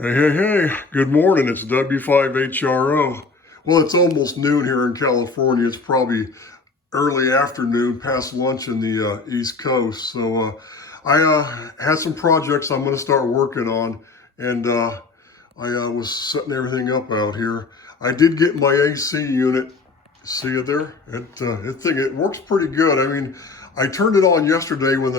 Hey, hey, hey, good morning. It's W5HRO. Well, it's almost noon here in California. It's probably early afternoon, past lunch in the East Coast. So I had some projects I'm going to start working on, and I was setting everything up out here. I did get my AC unit. See it there? It works pretty good. I mean, I turned it on yesterday when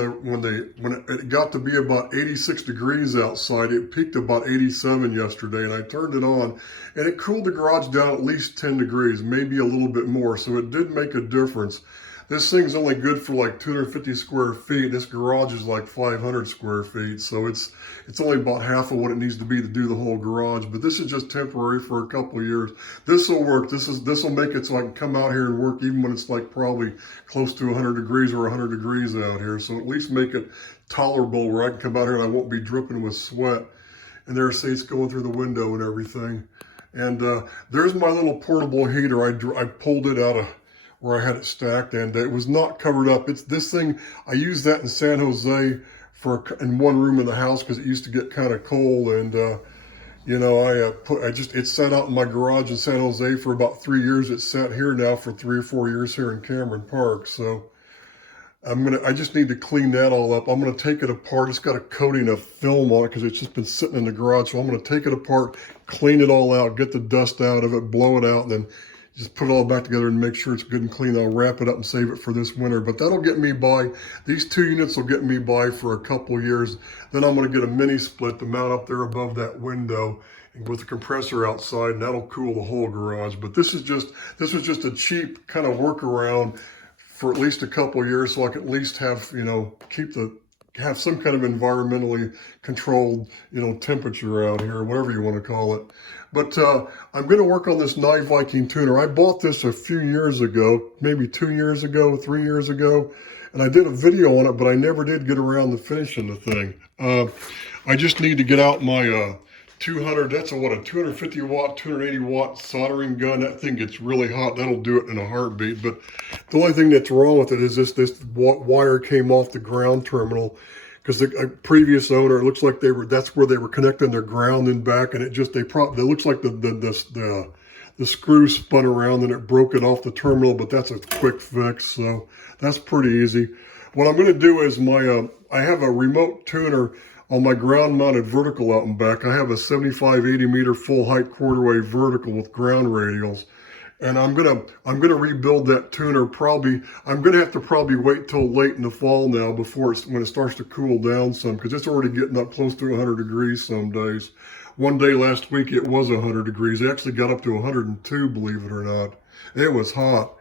it got to be about 86 degrees outside. It peaked about 87 yesterday, and I turned it on, and it cooled the garage down at least 10 degrees, maybe a little bit more. So it did make a difference. This thing's only good for like 250 square feet. This garage is like 500 square feet, so it's only about half of what it needs to be to do the whole garage. But this is just temporary for a couple of years. This will work. This will make it so I can come out here and work even when it's like probably close to 100 degrees or 100 degrees out here. So at least make it tolerable where I can come out here and I won't be dripping with sweat. And there, see, it's going through the window and everything. And there's my little portable heater. I pulled it out of where I had it stacked, and it was not covered up. It's this thing, I used that in San Jose in one room in the house because it used to get kind of cold, and it sat out in my garage in San Jose for about 3 years. It's sat here now for 3 or 4 years here in Cameron Park. So I just need to clean that all up. I'm gonna take it apart. It's got a coating of film on it because it's just been sitting in the garage. So I'm gonna take it apart, clean it all out, get the dust out of it, blow it out, and then just put it all back together and make sure it's good and clean. I'll wrap it up and save it for this winter. But that'll get me by. These 2 units will get me by for a couple of years. Then I'm going to get a mini split to mount up there above that window and with the compressor outside, and that'll cool the whole garage. But this was just a cheap kind of workaround for at least a couple of years, so I can at least have have some kind of environmentally controlled, temperature out here, whatever you want to call it. But I'm going to work on this Nye Viking tuner. I bought this a few years ago, maybe 2 years ago, 3 years ago, and I did a video on it, but I never did get around to finishing the thing. I just need to get out my 250 watt, 280 watt soldering gun. That thing gets really hot. That'll do it in a heartbeat. But the only thing that's wrong with it is this wire came off the ground terminal because the previous owner, it looks like that's where they were connecting their ground in back, and it looks like the screw spun around and it broke it off the terminal, but that's a quick fix, so that's pretty easy. What I'm going to do is I have a remote tuner on my ground mounted vertical out and back. I have a 75-80 meter full height quarter wave vertical with ground radials. And I'm gonna rebuild that tuner. I'm gonna have to probably wait till late in the fall now when it starts to cool down some, because it's already getting up close to 100 degrees some days. One day last week it was 100 degrees. It actually got up to 102, believe it or not. It was hot.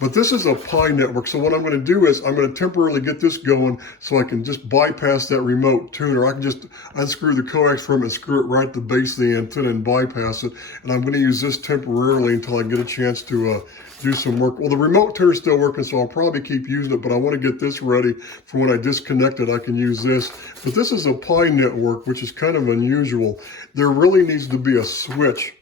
But this is a Pi network, so what I'm going to do is I'm going to temporarily get this going so I can just bypass that remote tuner. I can just unscrew the coax from it and screw it right at the base of the antenna and bypass it. And I'm going to use this temporarily until I get a chance to do some work. Well, the remote tuner is still working, so I'll probably keep using it, but I want to get this ready for when I disconnect it, I can use this. But this is a Pi network, which is kind of unusual. There really needs to be a switch,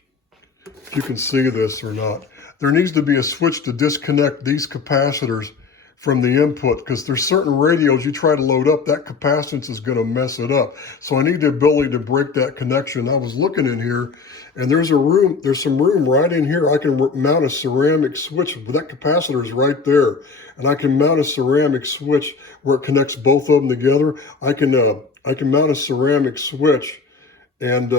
if you can see this or not. There needs to be a switch to disconnect these capacitors from the input, because there's certain radios you try to load up, that capacitance is going to mess it up. So I need the ability to break that connection. I was looking in here, and there's some room right in here. I can mount a ceramic switch, but that capacitor is right there. And I can mount a ceramic switch where it connects both of them together. I can mount a ceramic switch and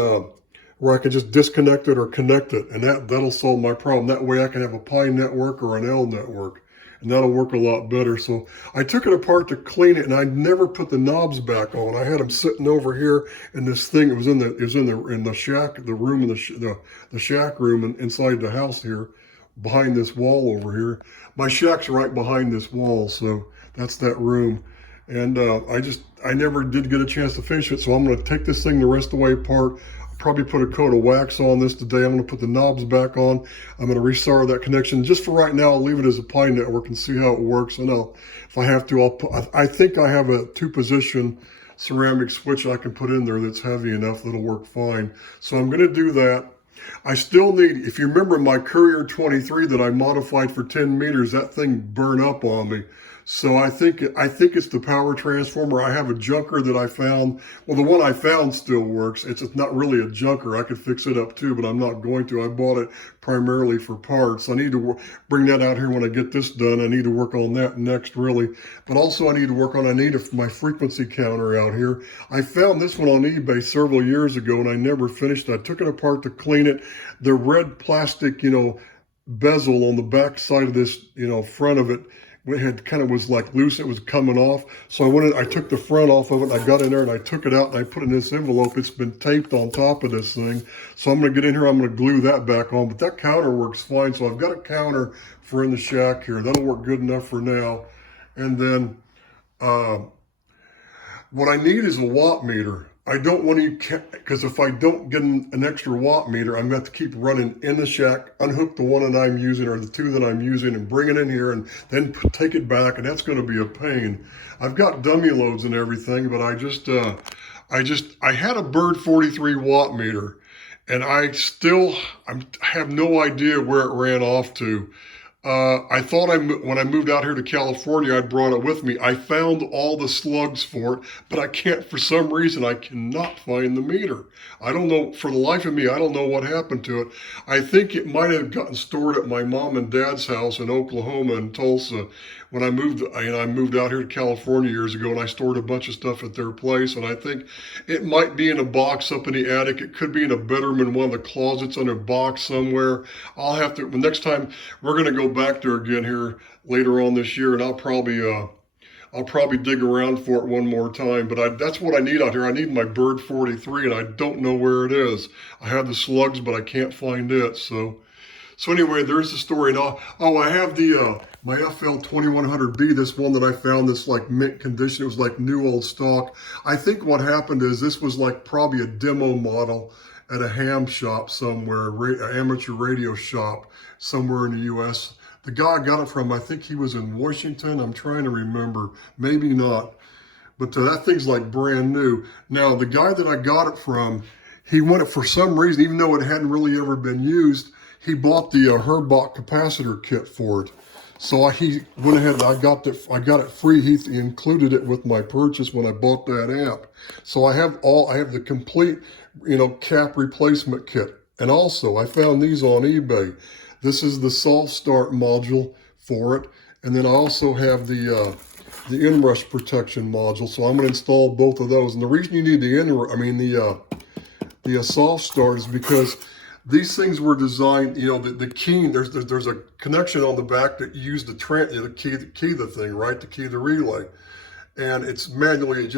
where I can just disconnect it or connect it, and that'll solve my problem. That way I can have a Pi network or an L network, and that'll work a lot better. So I took it apart to clean it, and I never put the knobs back on. I had them sitting over here in this thing. It was in the shack, the room in the shack room and inside the house here, behind this wall over here. My shack's right behind this wall, so that's that room. And I never did get a chance to finish it, so I'm going to take this thing the rest of the way apart. Probably put a coat of wax on this today. I'm going to put the knobs back on. I'm going to resolder that connection. Just for right now, I'll leave it as a Pi network and see how it works. And if I have to, I think I have a 2-position ceramic switch I can put in there that's heavy enough that'll work fine. So I'm going to do that. I still need, if you remember my Courier 23 that I modified for 10 meters, that thing burned up on me. So I think it's the power transformer. I have a junker that I found. Well, the one I found still works. It's not really a junker. I could fix it up too, but I'm not going to. I bought it primarily for parts. I need to bring that out here when I get this done. I need to work on that next, really. But also I need to work on, my frequency counter out here. I found this one on eBay several years ago and I never finished it. I took it apart to clean it. The red plastic, bezel on the back side of this, front of it, it had kind of was like loose. It was coming off. So I took the front off of it. And I got in there and I took it out and I put it in this envelope. It's been taped on top of this thing. So I'm going to get in here. I'm going to glue that back on. But that counter works fine. So I've got a counter for in the shack here. That'll work good enough for now. And then what I need is a watt meter. I don't want to, because if I don't get an extra watt meter, I'm going to have to keep running in the shack, unhook the one that I'm using or the two that I'm using and bring it in here and then take it back. And that's going to be a pain. I've got dummy loads and everything, but I had a Bird 43 watt meter and I have no idea where it ran off to. I thought when I moved out here to California, I'd brought it with me. I found all the slugs for it, but for some reason, I cannot find the meter. I don't know, for the life of me, I don't know what happened to it. I think it might have gotten stored at my mom and dad's house in Oklahoma and Tulsa when I moved out here to California years ago, and I stored a bunch of stuff at their place, and I think it might be in a box up in the attic. It could be in a bedroom in one of the closets in a box somewhere. I'll have to, next time we're going to go back there again here later on this year, and I'll probably dig around for it one more time. But that's what I need out here. I need my Bird 43, and I don't know where it is. I have the slugs, but I can't find it. So anyway, there's the story. Now, I have the my FL 2100B, this one that I found, this like mint condition. It was like new old stock. I think what happened is this was like probably a demo model at a ham shop somewhere, an amateur radio shop somewhere in the U.S. The guy I got it from, I think he was in Washington. I'm trying to remember, maybe not. But that thing's like brand new. Now, the guy that I got it from, he wanted, for some reason, even though it hadn't really ever been used, he bought the Herbach capacitor kit for it. So he went ahead and I got it free. He included it with my purchase when I bought that amp. So I have the complete, cap replacement kit. And also I found these on eBay. This is the soft start module for it. And then I also have the inrush protection module. So I'm going to install both of those. And the reason you need the soft start is because these things were designed, the key, there's a connection on the back that you use to key the thing, right? To key the relay. And it's manually,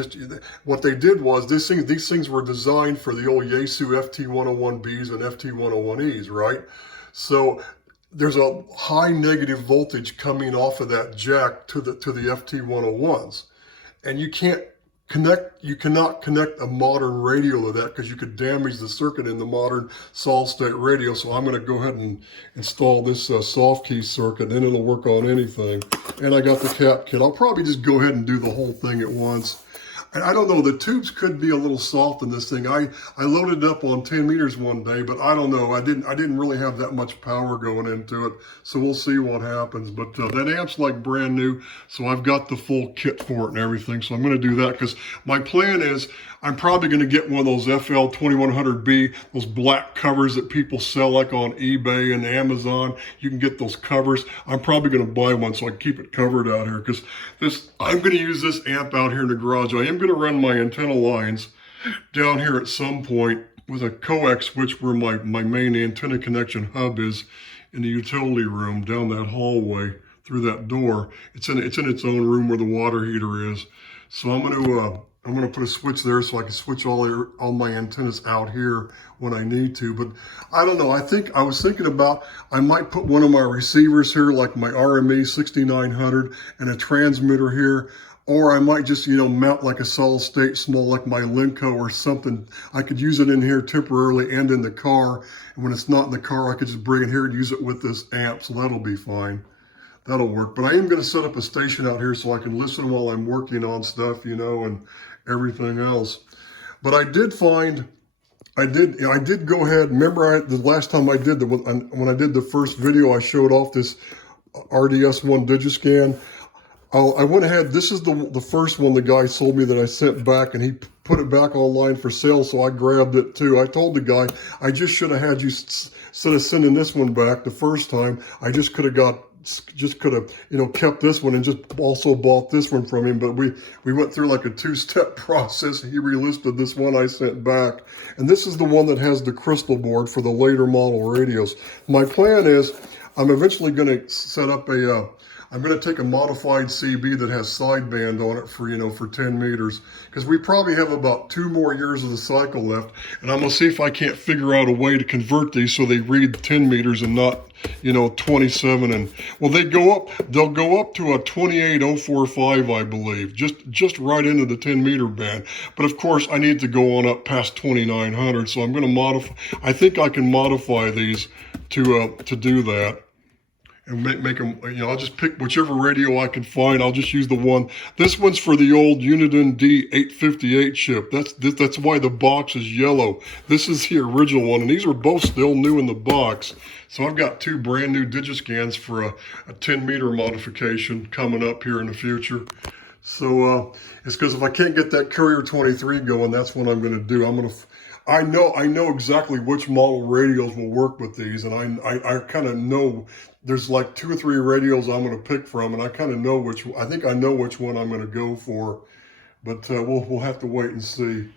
what they did was, these things were designed for the old Yaesu FT101Bs and FT101Es, right? So there's a high negative voltage coming off of that jack to the FT101s. And you cannot connect a modern radio to that because you could damage the circuit in the modern solid state radio. So I'm going to go ahead and install this soft key circuit, then it'll work on anything. And I got the cap kit. I'll probably just go ahead and do the whole thing at once. And I don't know, the tubes could be a little soft in this thing. I loaded it up on 10 meters one day, but I don't know. I didn't really have that much power going into it. So we'll see what happens. But that amp's like brand new. So I've got the full kit for it and everything. So I'm going to do that because my plan is I'm probably going to get one of those FL 2100B, those black covers that people sell like on eBay and Amazon. You can get those covers. I'm probably going to buy one so I can keep it covered out here because I'm going to use this amp out here in the garage. I am going to run my antenna lines down here at some point with a coax switch where my main antenna connection hub is in the utility room down that hallway through that door. It's in its own room where the water heater is. So I'm going to put a switch there so I can switch all my antennas out here when I need to. But I don't know. I was thinking about, I might put one of my receivers here, like my RME 6900 and a transmitter here. Or I might just, mount like a solid state small, like my Lenco or something. I could use it in here temporarily and in the car. And when it's not in the car, I could just bring it here and use it with this amp. So that'll be fine. That'll work. But I am going to set up a station out here so I can listen while I'm working on stuff, and everything else. But I did go ahead. Remember the last time when I did the first video, I showed off this RDS1 Digiscan. I went ahead. This is the first one the guy sold me that I sent back, and he put it back online for sale, so I grabbed it too. I told the guy, I just should have had you, instead of sending this one back the first time, I just could have, you know, kept this one and just also bought this one from him. But we went through like a two-step process. He relisted this one I sent back. And this is the one that has the crystal board for the later model radios. My plan is I'm eventually going to set up I'm going to take a modified CB that has sideband on it for, you know, for 10 meters, because we probably have about 2 more years of the cycle left, and I'm going to see if I can't figure out a way to convert these so they read 10 meters and not, you know, 27. And well, they'll go up to a 28045, I believe, just right into the 10 meter band. But of course I need to go on up past 2900, so I'm going to modify, I think I can modify these to do that. And make them, you know, I'll just pick whichever radio I can find. I'll just use the one. This one's for the old Uniden D858 chip. That's why the box is yellow. This is the original one, and these are both still new in the box. So I've got 2 brand new Digiscans for a 10 meter modification coming up here in the future. So it's because if I can't get that Courier 23 going, that's what I'm going to do. I know exactly which model radios will work with these, and I kind of know there's like 2 or 3 radios I'm going to pick from, and I kind of know I think I know which one I'm going to go for, but we'll have to wait and see.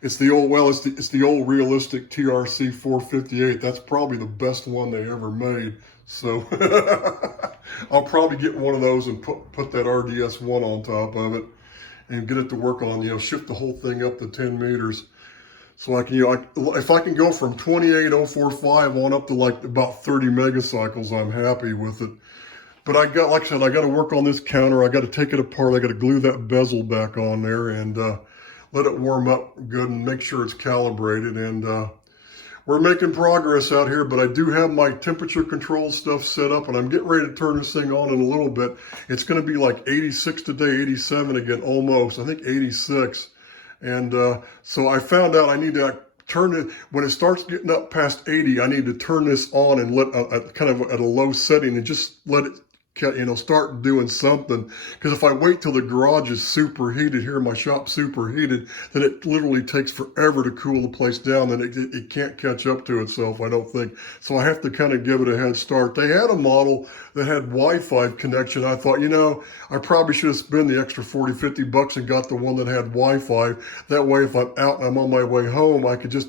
It's the old realistic TRC 458. That's probably the best one they ever made. So I'll probably get one of those and put that RDS 1 on top of it and get it to work on, you know, shift the whole thing up to 10 meters. So I can, you know, if I can go from 28045 on up to like about 30 megacycles, I'm happy with it. But like I said, I got to work on this counter. I got to take it apart. I got to glue that bezel back on there and let it warm up good and make sure it's calibrated. And we're making progress out here, but I do have my temperature control stuff set up, and I'm getting ready to turn this thing on in a little bit. It's going to be like 86 today, 87 again, almost. I think 86. And so I found out I need to turn it, when it starts getting up past 80, I need to turn this on and let kind of at a low setting and just let it, you know, start doing something. Because if I wait till the garage is superheated here, my shop's superheated, then it literally takes forever to cool the place down. Then it can't catch up to itself, I don't think. So I have to kind of give it a head start. They had a model that had Wi-Fi connection. I thought, you know, I probably should have spent the extra 40, 50 bucks and got the one that had Wi-Fi. That way, if I'm out and I'm on my way home, I could just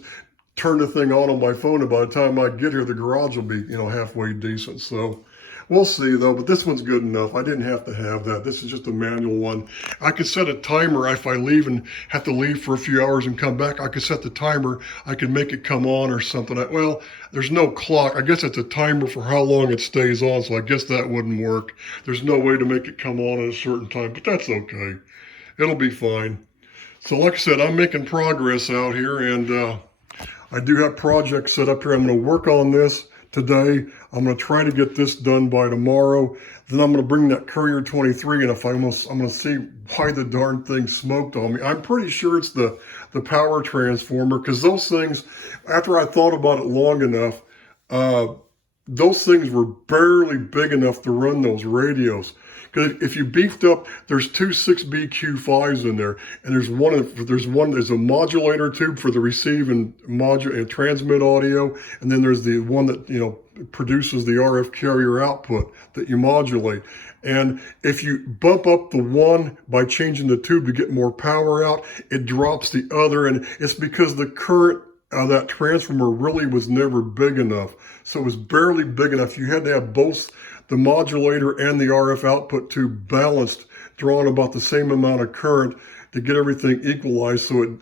turn the thing on my phone, and by the time I get here, the garage will be, you know, halfway decent. So we'll see though, but this one's good enough. I didn't have to have that. This is just a manual one. I could set a timer if I leave and have to leave for a few hours and come back. I could set the timer. I could make it come on or something. Well, there's no clock. I guess it's a timer for how long it stays on, so I guess that wouldn't work. There's no way to make it come on at a certain time, but that's okay. It'll be fine. So like I said, I'm making progress out here, and I do have projects set up here. I'm going to work on this today. I'm going to try to get this done by tomorrow. Then I'm going to bring that Courier 23, and I'm going to see why the darn thing smoked on me. I'm pretty sure it's the power transformer, because those things, after I thought about it long enough, those things were barely big enough to run those radios. Because if you beefed up, there's 2 6BQ5s in there, and there's a modulator tube for the receive and transmit audio, and then there's the one that, you know, produces the RF carrier output that you modulate. And if you bump up the one by changing the tube to get more power out, it drops the other, and it's because the current that transformer really was never big enough. So it was barely big enough. You had to have both the modulator and the RF output tube balanced, drawing about the same amount of current to get everything equalized, so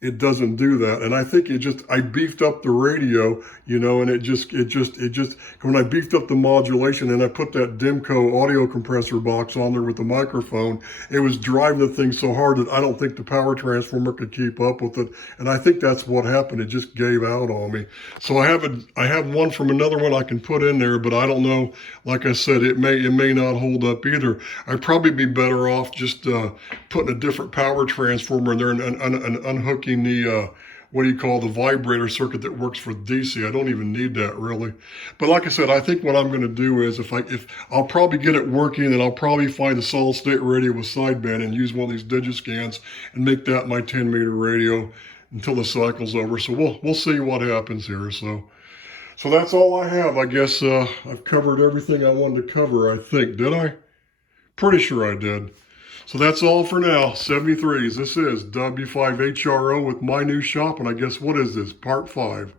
it doesn't do that. And I think I beefed up the radio, you know, and it just, when I beefed up the modulation and I put that Dimco audio compressor box on there with the microphone, it was driving the thing so hard that I don't think the power transformer could keep up with it. And I think that's what happened. It just gave out on me. So I have one from another one I can put in there, but I don't know. Like I said, it may not hold up either. I'd probably be better off just putting a different power transformer in there and unhooking the what do you call, the vibrator circuit that works for DC. I don't even need that really. But like I said, I think what I'm going to do is if I'll probably get it working, and I'll probably find a solid state radio with sideband and use one of these Digiscans and make that my 10-meter radio until the cycle's over. So we'll see what happens here. So that's all I have. I guess I've covered everything I wanted to cover, I think. Did I? Pretty sure I did. So that's all for now. 73s. This is W5HRO with my new shop. And I guess what is this? Part 5.